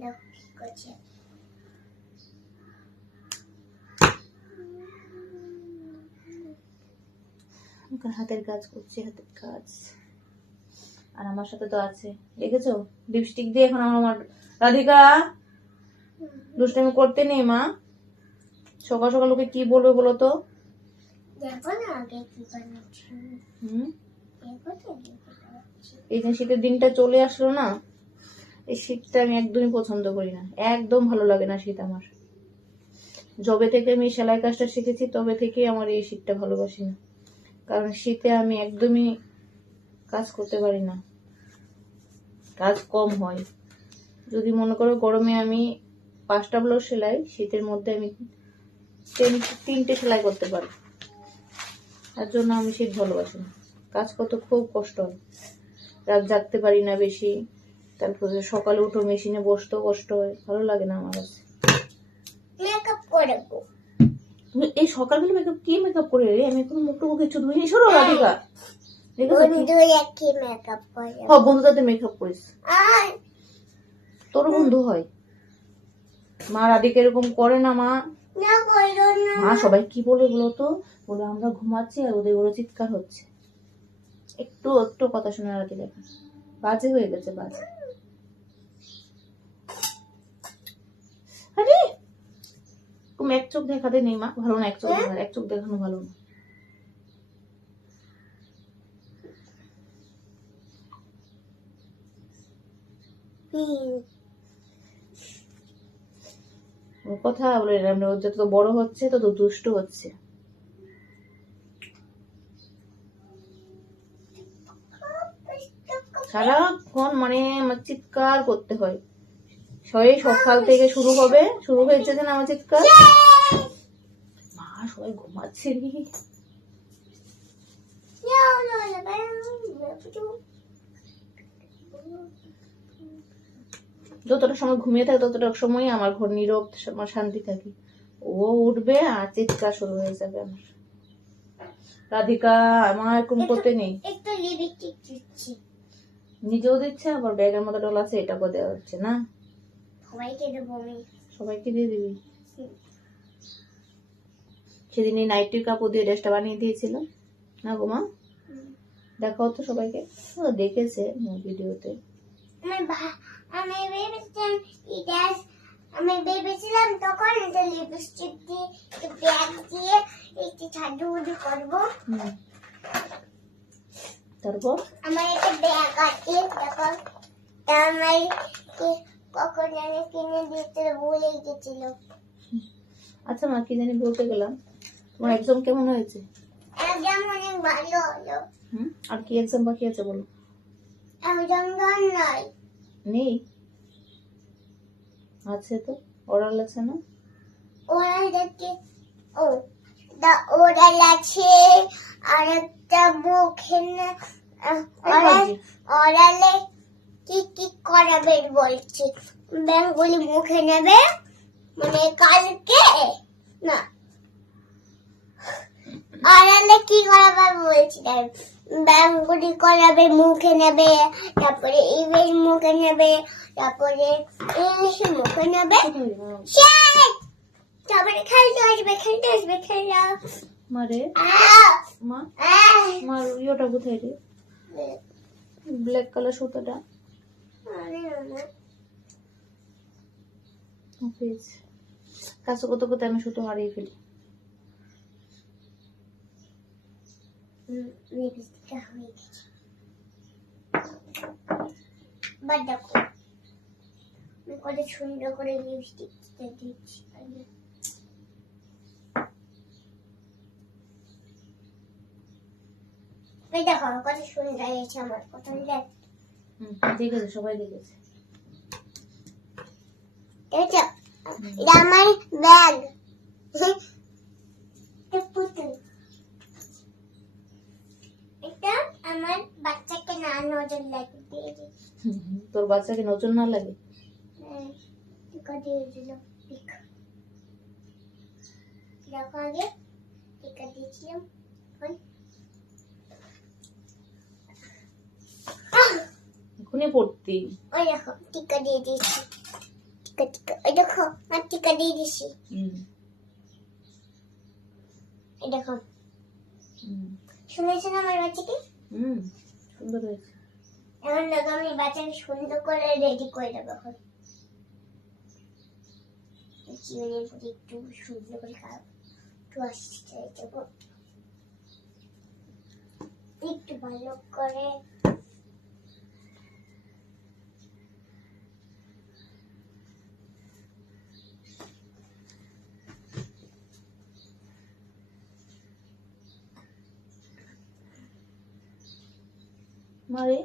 দেখো কি করছে। হাতের কাজ করছি, হাতের কাজ। আর আমার সাথে তো আছে, দেখেছো লিপস্টিক দিয়ে এখন আমার রাধিকা দুষ্টামি করতে নেই মা। সকাল সকাল ওকে কি বলবে বলো তো? দেখো না আগে কি বানাচ্ছি। দেখো তো কি বানাচ্ছি। এই যে শীতের দিনটা চলে আসলো না, এই শীতটা আমি একদমই পছন্দ করি না, একদম ভালো লাগে না শীত আমার। যবে থেকে আমি সেলাই কাজটা শিখেছি তবে থেকে আমার এই শীতটা ভালোবাসি না, কারণ শীতে আমি একদমই কাজ করতে পারি না, কাজ কম হয়। যদি মনে করো গরমে আমি 5টা ব্লাউজ সেলাই, শীতের মধ্যে আমি 3টে সেলাই করতে পারি। তার জন্য আমি শীত ভালোবাসি না, কাজ করতে খুব কষ্ট হয়, রাত জাগতে পারি না বেশি, তারপরে সকালে উঠো মেশিনে বসতেও কষ্ট হয়, ভালো লাগে না আমার কাছে। মেকআপ করব। তুমি এই সকালবেলা মেকআপ কি মেকআপ করে রে? আমি কোনো মুখটুকু কিছু ধুইনি। সরো রাধিকা, বন্ধু একই মেকআপ করে। হ্যাঁ বন্ধুদের মেকআপ করিস, আর তোর বন্ধু হয়। মা রাধিকা এরকম করে না মা। না করো না। মা সবাই কি বলে বলতো, বলে আমরা ঘুমাচ্ছি আর ওদের ওরা চিৎকার হচ্ছে। একটু একটু কথা শোনা রাধিকা, বাজে হয়ে গেছে বাজে। আরে তুমি এক চোখ দেখাতে নেই মা, ভালো না এক চোখ দেখা, এক চোখ দেখানো ভালো না। ও কথা বলে না, ও যত বড় হচ্ছে তত দুষ্ট হচ্ছে। সারাক্ষণ মানে আমার চিৎকার করতে হয়, সেই সকাল থেকে শুরু হয়েছে যে না আমার চিৎকার। মা সবাই ঘুমাচ্ছে রে। যতটা সময় ঘুমিয়ে থাকে ততটা সময় আমার ঘর নীরব, আমার শান্তি থাকে। ও উঠবে আর চিৎকার শুরু হয়ে যাবে আমার। রাধিকা আমার এরকম করতে নেই। একটু লিপস্টিক দিচ্ছি, নিজেও দিচ্ছে আবার ব্যাগের মতো ডল আছে এটাকেও দেওয়া হচ্ছে না। সবাইকে দেবো আমি। সবাইকে দিয়ে দিবি। সেদিন এই নাইটির কাপড় দিয়ে ড্রেসটা বানিয়ে দিয়েছিল না গো মা? দেখাও তো সবাইকে। ও দেখেছে ভিডিওতে। আমি ভেবেছিলাম তখন এটা লিপস্টিক দিয়ে ব্যাগ দিয়ে একটু সাজুগুজু করবো। তারপর আমার একটা ব্যাগ আছে, দেখো আমার কখন জানি কিনে দিতে ভুলে গেছিল। আচ্ছা মা কি জানি বলতে গেলাম, তোমার এক্সাম কেমন হয়েছে? একদম অনেক ভালো হলো। আর কি এক্সাম বাকি আছে বলো? একদম নাই নেই, আছে তো, ওরাল আছে না? ওরাল দেখে ও দা ওরাল আছে আর একটা মুখে ওরালে কি কি করাবে বলছে। ব্যাংকগুলি মুখে নেবে মানে কালকে না, ওরালে কি করাবে বলছি, ব্যাংকগুলি করাবে মুখে নেবে, তারপরে ইমেল মুখে নেবে, তারপরে ইংলিশে মুখে নেবে, তারপরে খেলতে আসবে খেলা। মারে মা, মার ইয়েটা কোথায় রে? ব্ল্যাক কালার সুতোটা কাছে কত কত আমি সুতো হারিয়ে ফেলি। দেখো আমি কত সুন্দর করে লিপস্টিক দিচ্ছি। দেখো কত সুন্দর হয়েছে আমার, কত দেখেছে সবাই দেখেছে। এটা আমার ব্যাগ, এটা আমার বাচ্চাকে না নজর লাগে দিয়ে দিচ্ছি। তোর বাচ্চাকে নজর না লাগে? টিকা দিয়ে দিল। দেখো আগে টিকা দিয়েছিলাম, এখনই পড়তি। ওই দেখো টিকা দিয়ে দিয়েছি। টিকা টিকা এই দেখো আর টিকা দিয়ে দিছি এই দেখো শুনেছেন আমার বাচ্চাকে সুন্দর হয়েছে। এখন দেখো আমি বাচ্চাকে সুন্দর করে রেডি করে দেবো এখন জীবনের প্রতি একটু সুন্দর করে খাবো একটু আসতে দেবো একটু ভালো করে মারে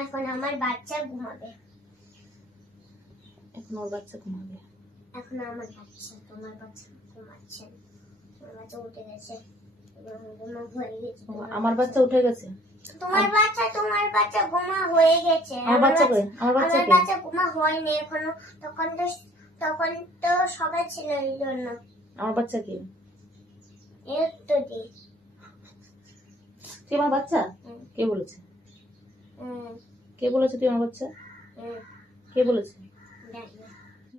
এখন আমার বাচ্চা ঘুমাবে এখন ওর বাচ্চা ঘুমাবে। এখন আমার বাচ্চা তোমার বাচ্চা ঘুমাচ্ছে না। আমার বাচ্চা উঠে গেছে ঘুমা হয়ে গেছে আমার বাচ্চা উঠে গেছে। তোমার বাচ্চা ঘুমা হয়ে গেছে আমার বাচ্চা কই? আমার বাচ্চা আমার কই? বাচ্চা ঘুমা হয়নি এখনো তখন তো সবাই ছিল এই জন্য আমার বাচ্চা কি? একটু দি তুই আমার বাচ্চা? কে বলেছে? কে বলেছে তুই আমার বাচ্চা? কে বলেছে?